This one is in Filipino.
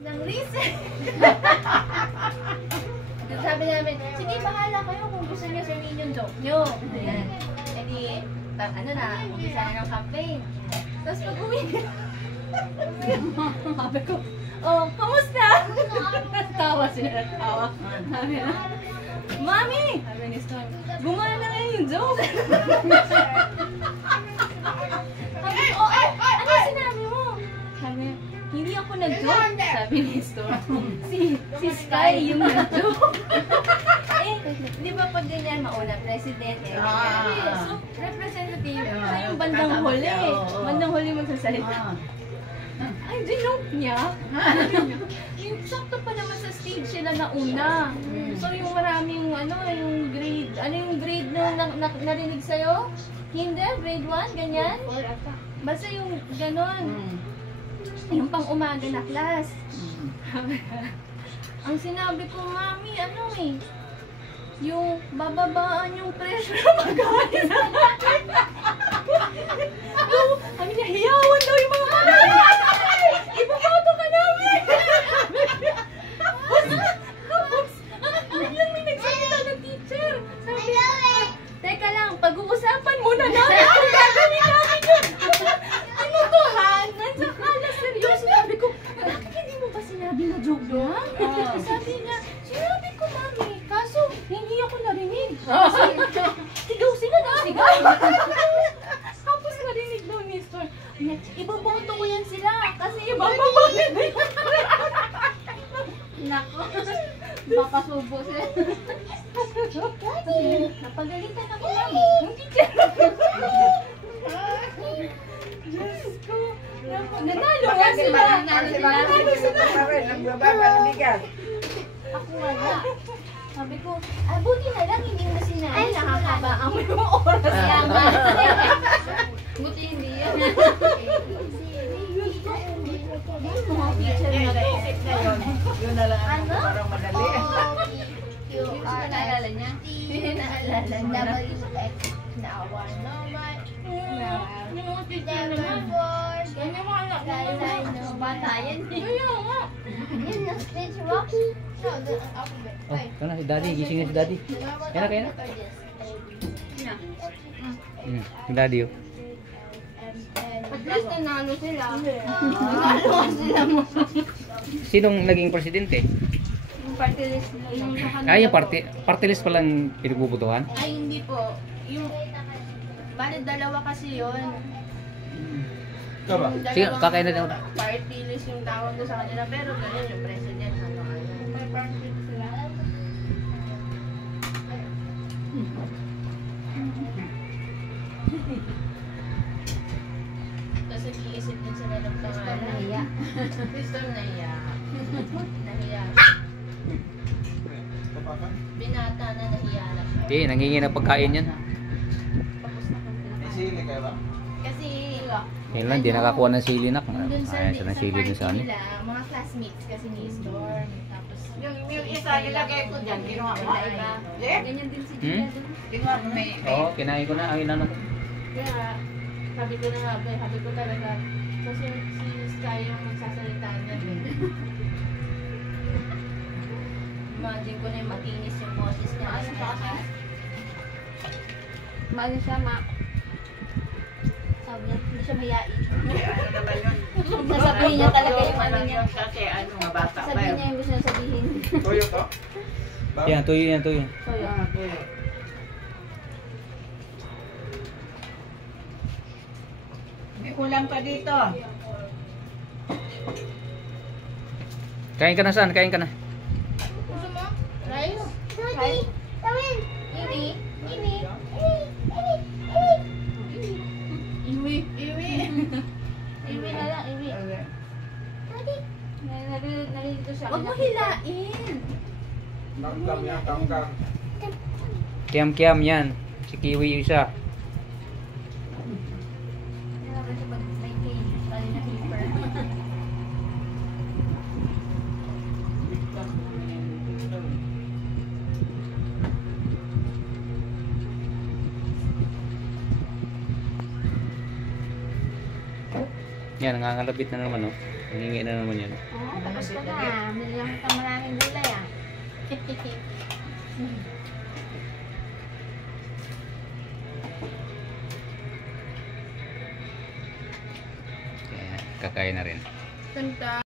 ng reason. Sabi namin, sige, bahala kayo kung gusto niyo sabihin yung joke nyo. Ayan. E di, ano na, umpisa na ng campaign. Tapos pag uwi, sabi ko, oh, kamusta? Tawa sila, tawa. Sabi na, Mami! Sabi ni Storm, gumana na ngayon yung joke. Sabi ko, oh, ano sinabi mo? Sabi, hindi ako nag-joke. Sabi ni Storm, si Sky yung nag-joke. Eh, di ba pag ganyan mauna, president eh. So, representative, siya yung bandang huli. Bandang huli magsasalita. Ay, dinoke niya. Yung sakto pa naman sa stage sila na una. So, yung maraming, yung grade na narinig sa'yo? Hindi, grade 1, ganyan? Basta yung ganon. Yung pang umaga na class. Ang sinabi ko, Mami, yung bababaan yung pressure na mag-alis. Kami niya, hiyawan daw yung mga manay. Ipapato ka namin. Tapos, yung may nagsalita ng teacher. Sabi, teka lang, pag-uusapan muna namin kung gagawin namin yun. Tinutuhan, nansaka na seryoso. Sabi ko, bakit hindi mo ba sinabi na joke lang? Sabi niya, sinabi ko, Mami, kaso hindi ako narinig. Sigaw sila na sigaw. Tapos narinig daw ni Storm, ibaboto ko yan sila kasi ibababoto din. Nako, papasubo sila. Napagalitan ako namin. Yung teacher. Diyos ko. Nanalo nga sila. Nanalo sila. Ako wala. Sabi ko, buti na lang hindi mo sinabi. Ay, nakakabaan mo yung oras. Kaya nga. Buti hindi yan. Mga teacher na to. Yun na lang ang parang madali. Naalala niya? Naalala niya. WX na 1 naman. Yung mga teacher naman. Yan yung mga anak mo. Bata yan eh. Kaya nga. Yun na stage rock. No, the alphabet. Oh, kana si Daddy, gising na si Daddy. Kaya na. Si Daddy oh. At least nanalo sila. Nanalo sila mo. Sinong naging presidente? Yung party list yung Ay, yung party list palang pinagbubutuhan? Ay, hindi po. Yung bali dalawa kasi yun. Yung Sige, dalawang kakain na daw. party list yung tawag ko sa kanila. Pero ganun yung president. May party list sila. Tapos nag-iisip din sila ng pangalan. Nahiya. Crystal nahiya. Nahiya. Binata na nahiya na siya. Okay, nangingi ng pagkain yan. Tapos na kami. Sili kayo ba? Kasi Ngayon lang, di nakakuha ng sili nak. dun sa Ayaw siya ng sili dun sa ano. nila, mga classmates kasi ni Storm. Tapos Yung isa nilagay ko dyan, kinuha mo. ganyan din si Gina dun. Kinuha mo may... Oo, kinain ko na. Ang inano ko. Kaya sabi ko na nga, sabi ko talaga, kasi si Sky yung magsasalita niya din. Imagine ko na yung matinis yung boses niya. Ano pa kasi? Maano siya, sabi niya, hindi siya mayain. Ano naman yun? Sasabihin niya talaga yung ano niya. Kasi ano, mga bata pa Sabihin yun. niya yung gusto niya sabihin. Tuyo to? Yan, tuyo yan, tuyo. So, yun. Tuyo. May ulam pa dito. Kain ka na saan? Kain ka na. Gusto mo? Rice? Daddy, tawin. Iwi? Iwi. Iwi? Iwi? Iwi na lang, iwi. Daddy. Narinig ko siya. Huwag mo hilain. Kamkam yan, kamkam. Kiam-kiam yan. Si Kiwi yung isa. May cage, lalo na keeper. Yan, nangangalabit na naman oh. Nangingi na naman yan. Oo. Tapos ka na. Bili lang ka maraming gulay ah. Kakain na rin. Ganda.